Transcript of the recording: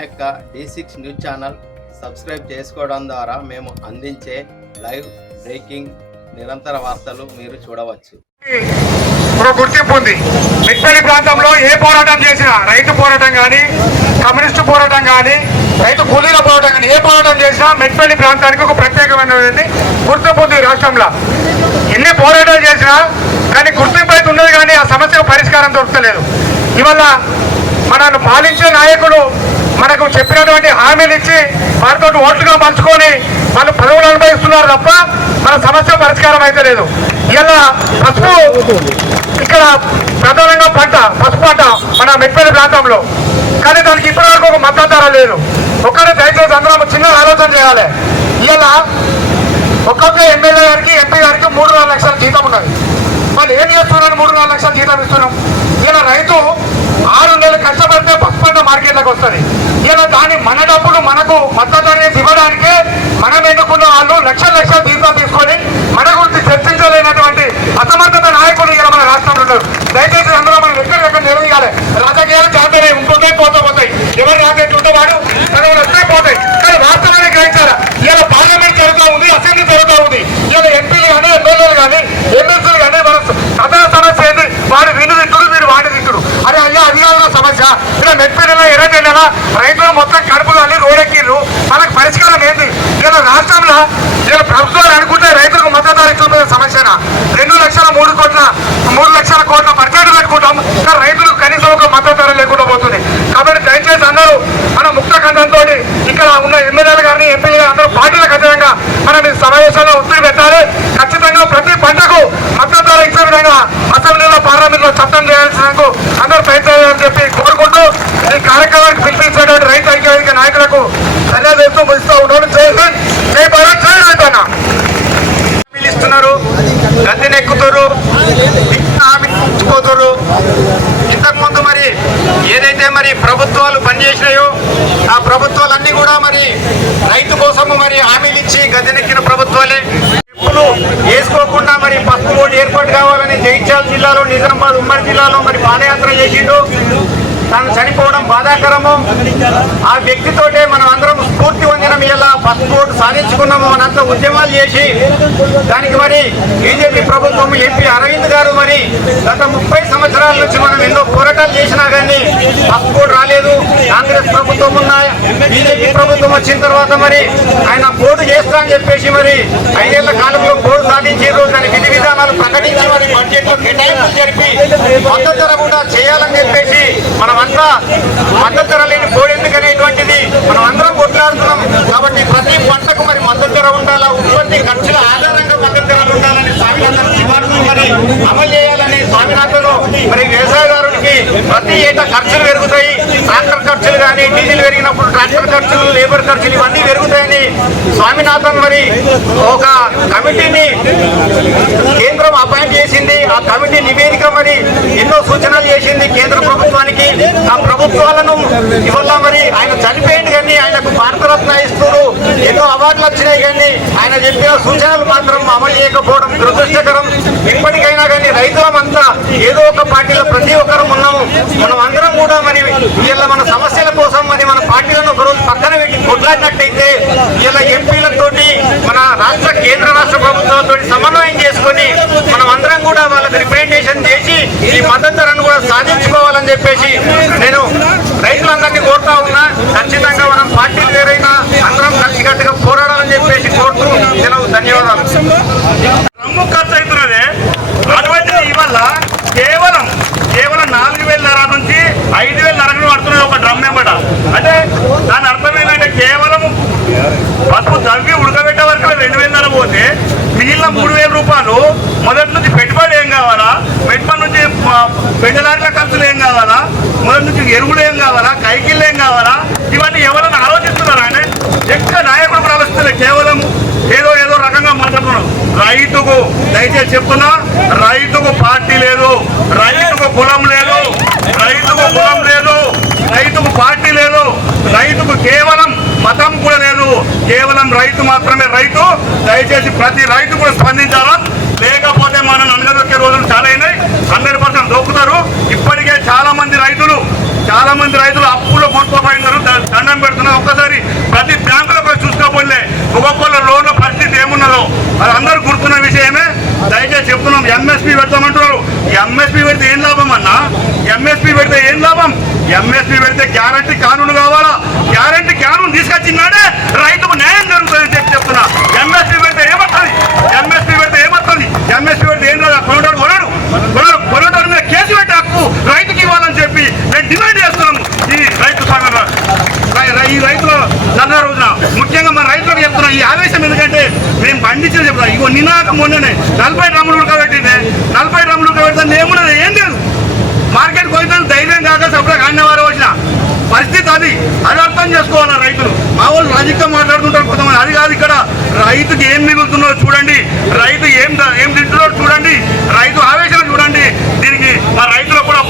యొక్క D six news channel subscribe చేసుకోవడం ద్వారా మేము అందించే లైవ్ బ్రేకింగ్ నిరంతర వార్తలు మీరు చూడవచ్చు. ఒక గుర్తింపు ఉంది. మిట్పల్లి ప్రాంతంలో ఏ పోరాటం చేసినా రైతు పోరాటం కానీ కమ్యూనిస్టు పోరాటం కానీ రైతు కూలీల పోరాటం కానీ ఏ పోరాటం చేసినా మెట్పల్లి ప్రాంతానికి ఒక ప్రత్యేకమైనది గుర్తింపు ఉంది రాష్ట్రంలో. ఎన్ని పోరాటాలు చేసినా కానీ గుర్తింపు అయితే ఉన్నది కానీ ఆ సమస్యకు పరిష్కారం దొరకలేదు. ఇవల్ల మనల్ని పాలించే నాయకులు మనకు చెప్పినటువంటి హామీలు ఇచ్చి వారితో ఓట్లుగా పంచుకొని వాళ్ళు పదవులు అనుభవిస్తున్నారు తప్ప మన సమస్య పరిష్కారం అయితే లేదు. ఇలా పసుపు ఇక్కడ ప్రధానంగా పంట పసుపు పంట మన మెట్పల్లి ప్రాంతంలో. కానీ దానికి ఇప్పటివరకు ఒక మద్దతు ధర లేదు. ఒక్కడే దయచేసి అందరం చిన్న ఆలోచన చేయాలి. ఇలా ఒక్కొక్క ఎమ్మెల్యే గారికి ఎంపీ గారికి మూడు నాలుగు లక్షల జీతం ఉన్నది. వాళ్ళు ఏం చేస్తున్నారు? మూడు నాలుగు లక్షల జీతం ఇస్తున్నాం. ఇలా రైతు ఆరు నెలలు కష్టపడితే పసుపు పంట మార్కెట్లోకి వస్తుంది ఇలా దాని మన డబ్బులు మనకు మద్దతు అనేది ఇవ్వడానికే మనం ఎన్నుకున్న వాళ్ళు లక్షల లక్షల జీతం తీసుకొని మన గురించి చర్చించలేనటువంటి అసమర్థత నాయకులు ఇలా మన రాష్ట్రంలో ఉన్నారు దయచేసి అందరూ మనం ఎక్కడికక్కడ నిర్వహించాలి రాజకీయాలు జాతర ఉంటుంటే పోతే పోతాయి ఎవరు రాజకీయ ఉంటే వాడు పదవులు వస్తే పోతాయి కానీ వాస్తవాన్ని గ్రహించాలి ఇలా పార్లమెంట్ జరుగుతూ ఉంది అసెంబ్లీ జరుగుతూ ఉంది ఇలా ఎంపీలు కానీ ఎమ్మెల్యేలు కానీ ఎమ్మెల్సీలు కానీ మన ప్రధాన సమస్య ఏంటి వాడు విను తింటుడు మీరు వాడి తింటుడు అరే అయ్యా అది కాదు నా సమస్య వచ్చే నెల ఇరవై నెల రైతులు మొత్తం కడుపు కానీ రోడెక్కిళ్ళు మనకు పరిష్కారం ఏంటి ఇలా రాష్ట్రంలో ఇలా ప్రభుత్వాలు అనుకుంటే రైతులకు మద్దతు ఇస్తున్న సమస్యన. రెండు లక్షల మూడు కోట్ల మూడు లక్షల కోట్ల బడ్జెట్ పెట్టుకుంటాం. కానీ రైతులకు కనీసం ఒక మద్దతు లేకుండా పోతుంది. కాబట్టి దయచేసి అందరూ మన ముక్త ఖండంతో ఇక్కడ ఉన్న ఎమ్మెల్యేలు కానీ ఎంపీలు కానీ అందరూ పార్టీలకు ఖచ్చితంగా మనం ఈ సమావేశంలో ఒత్తిడి పెట్టాలి. ఖచ్చితంగా ప్రతి పంటకు మద్దతు ఇచ్చే విధంగా అసెంబ్లీలో పార్లమెంట్లో చట్టం చేయాల్సినందుకు అందరూ ప్రయత్నం కార్యక్రమానికి పిలిపించేటువంటి రైతు ఐక్యవేదిక నాయకులకు ధన్యవాదాలు ముగిస్తూ ఉన్నాను. జై హింద్. జై భారత్ జై రైతన్న పిలుస్తున్నారు గద్దెనెక్కుతారు ఇంతకుముందు మరి ఏదైతే మరి ప్రభుత్వాలు పనిచేసినాయో ఆ ప్రభుత్వాలన్నీ కూడా మరి రైతు కోసము మరి హామీలు ఇచ్చి గద్దెనెక్కిన ప్రభుత్వాలే. ఇప్పుడు వేసుకోకుండా మరి పసుపు బోర్డు ఏర్పాటు కావాలని జగిత్యాల జిల్లాలో నిజామాబాద్ ఉమ్మడి జిల్లాలో మరి పాదయాత్ర చేసిండు తను చనిపోవడం బాధాకరము. ఆ వ్యక్తితోటే మనం అందరం స్ఫూర్తి పొందినం. ఇలా ఫస్ట్ బోర్డు సాధించుకున్నాము మనంతా ఉద్యమాలు చేసి దానికి మరి బీజేపీ ప్రభుత్వం ఎంపీ అరవింద్ గారు మరి గత ముప్పై సంవత్సరాల నుంచి మనం ఎన్నో పోరాటాలు చేసినా కానీ ఫస్ట్ బోర్డు రాలేదు. కాంగ్రెస్ ప్రభుత్వం ఉన్న బీజేపీ ప్రభుత్వం వచ్చిన తర్వాత మరి ఆయన బోర్డు చేస్తా అని చెప్పేసి మరి ఐదేళ్ళ కాలంలో బోర్డు సాధించారు దాని విధి విధానాలు ప్రకటించి మరి బడ్జెట్లో కేటాయింపులు జరిపి మద్దతు ధర కూడా చేయాలని చెప్పేసి యొక్క మద్దతు ధర లేని బోర్డు ఎందుకనేటువంటిది మనం అందరం కొట్లాడుతున్నాం. కాబట్టి ప్రతి పంటకు మరి మద్దతు ధర ఉండాలా? ఉత్పత్తి ఖర్చుల ఆధారంగా మద్దతు ధరలు ఉండాలని స్వామినాథన్ సిఫార్సులు మరి అమలు చేయాలని స్వామినాథన్ మరి వ్యవసాయదారునికి ప్రతి ఏటా ఖర్చులు పెరుగుతాయి. ట్రాక్టర్ ఖర్చులు కానీ డీజిల్ పెరిగినప్పుడు ట్రాక్టర్ ఖర్చులు లేబర్ ఖర్చులు ఇవన్నీ పెరుగుతాయని స్వామినాథన్ మరి ఒక కమిటీని కేంద్రం అపాయింట్ చేసింది. ఆ కమిటీ నివేదిక మరి ఎన్నో సూచనలు చేసింది. ప్రభుత్వాలను ఇవ్వాల మరి. ఆయన చనిపోయింది కానీ ఆయనకు భారతరత్న ఇస్తారు ఎన్నో అవార్డులు వచ్చినాయి కానీ ఆయన చెప్పిన సూచనలు మాత్రం అమలు చేయకపోవడం దురదృష్టకరం. ఇప్పటికైనా కానీ రైతులమంతా ఏదో ఒక పార్టీలో ప్రతి ఒక్కరు ఉన్నాము మనం అందరం కూడా మరి ఇలా మన సమస్యల కోసం మరి మన పార్టీలను ఒకరోజు పక్కన పెట్టి కొట్లాడినట్టయితే ఇలా ఎంపీలతోటి రాష్ట్ర ప్రభుత్వంతో సమన్వయం చేసుకొని మనం అందరం కూడా వాళ్ళకి రిప్రజెంటేషన్ చేసి ఈ మద్దతు ధరను కూడా సాధించుకోవాలని చెప్పేసి నేను రైతులందరినీ కోరుతా ఉన్నా. ఖచ్చితంగా మనం పార్టీలు వేరైనా అందరం కలిసికట్టుగా పోరాడాలని చెప్పేసి కోరుతూ నేను ధన్యవాదాలు. రైతుకు దయచేసి చెప్తున్నా రైతుకు పార్టీ లేదు రైతుకు కులం లేదు రైతుకు కులం లేదు రైతుకు పార్టీ లేదు రైతుకు కేవలం మతం కూడా లేదు కేవలం రైతు మాత్రమే రైతు దయచేసి ప్రతి రైతు కూడా స్పందించాలా? లేకపోతే మనం అందరికే రోజులు చాలా అయినాయి హండ్రెడ్ పర్సెంట్ దొక్కుతారు. ఇప్పటికే చాలా మంది రైతులు చాలా మంది రైతులు అప్పులు కొట్టుకోబడినారు దండం పెడుతున్నారు. ఒక్కసారి ప్రతి బ్యాంకులో చూసుకోపోలే ఒక్కొక్కళ్ళు లోన్లు ఉన్నారో వాళ్ళందరూ గుర్తున్న విషయమే దయచేసి చెప్తున్నాం. ఎంఎస్పీ పెడతామంటున్నారు. ఎంఎస్పీ పెడితే ఏం లాభం అన్నా? ఎంఎస్పీ పెడితే ఏం లాభం? ఎంఎస్పీ పెడితే గ్యారంటీ కానూన్ కావాలా? గ్యారంటీ కానూన్ తీసుకొచ్చినాడే రైతుకు న్యాయం జరుగుతుంది చెప్తున్నా. ఎంఎస్పీ పెడితే ఏమంటుంది ఎంఎస్పీ పెడితే ఈ ఆవేశం ఎందుకంటే మేము పండించిన చెప్తాం ఇగో నినాక మొన్ననే. నలభై డ్రమ్ములు ఉడకబెట్టిండే నలభై డ్రమ్ములు ఉడకబెడితే ఏమున్నది ఏం లేదు. మార్కెట్ పోయిన ధైర్యం కాక సప్లై కానివారు వారు వచ్చిన పరిస్థితి అది. అది అర్థం చేసుకోవాలి రైతులు? మా వాళ్ళు లాజిక్గా మాట్లాడుతుంటారు కొంతమంది. అది కాదు ఇక్కడ రైతుకి ఏం మిగులుతున్నారో చూడండి. రైతు ఏం ఏం తింటున్నారో చూడండి. రైతు ఆవేశం చూడండి. దీనికి మా రైతులకు కూడా